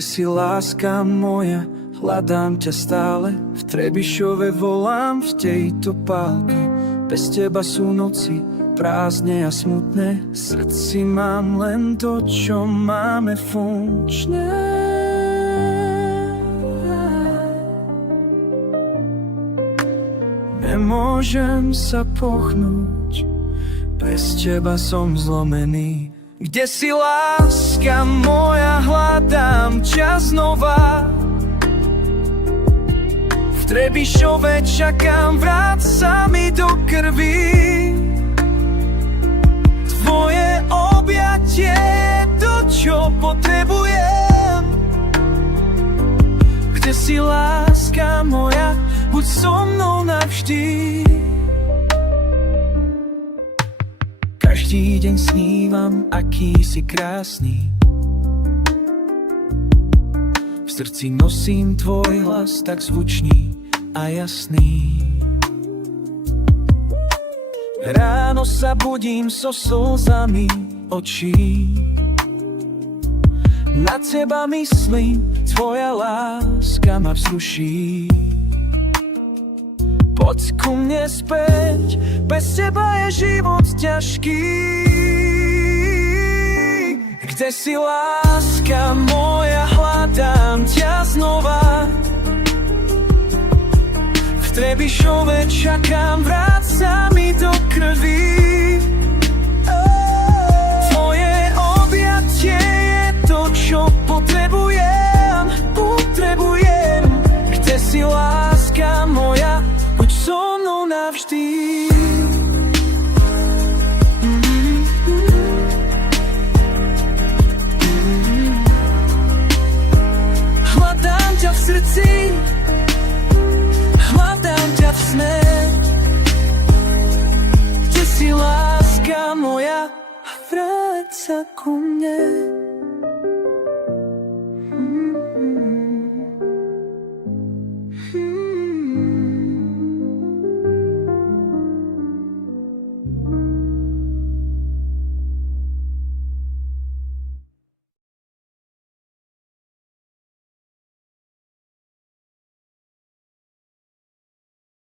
Kde si, láska moja, hľadám ťa stále. V Trebišove volám v tejto pálke. Bez teba sú noci prázdne a smutné. V srdci mám len to, čo máme funkčné. Nemôžem sa pohnúť, bez teba som zlomený. Kde si, láska moja, hľadám ťa znova. V Trebišove čakám, vráť sa mi do krvi. Tvoje objatie je to, čo potrebujem. Kde si, láska moja, buď so mnou navždy. Každý deň snívam, aký si krásny. V srdci nosím tvoj hlas, tak zvučný a jasný. Ráno sa budím so slzami očí. Na teba myslím, tvoja láska ma vzruší. Poď ku mne späť, bez teba je život ťažký. Kde si, láska moja, hľadám ťa znova. V Trebišove čakám, vráť sa mi do krvi. Tvoje objatie je to, čo potrebujem. Kde si, láska moja, buď so mnou navždy. Hľadám ťa v srdci, hľadám ťa v sne. Kde si, láska moja, vráť sa ku mne.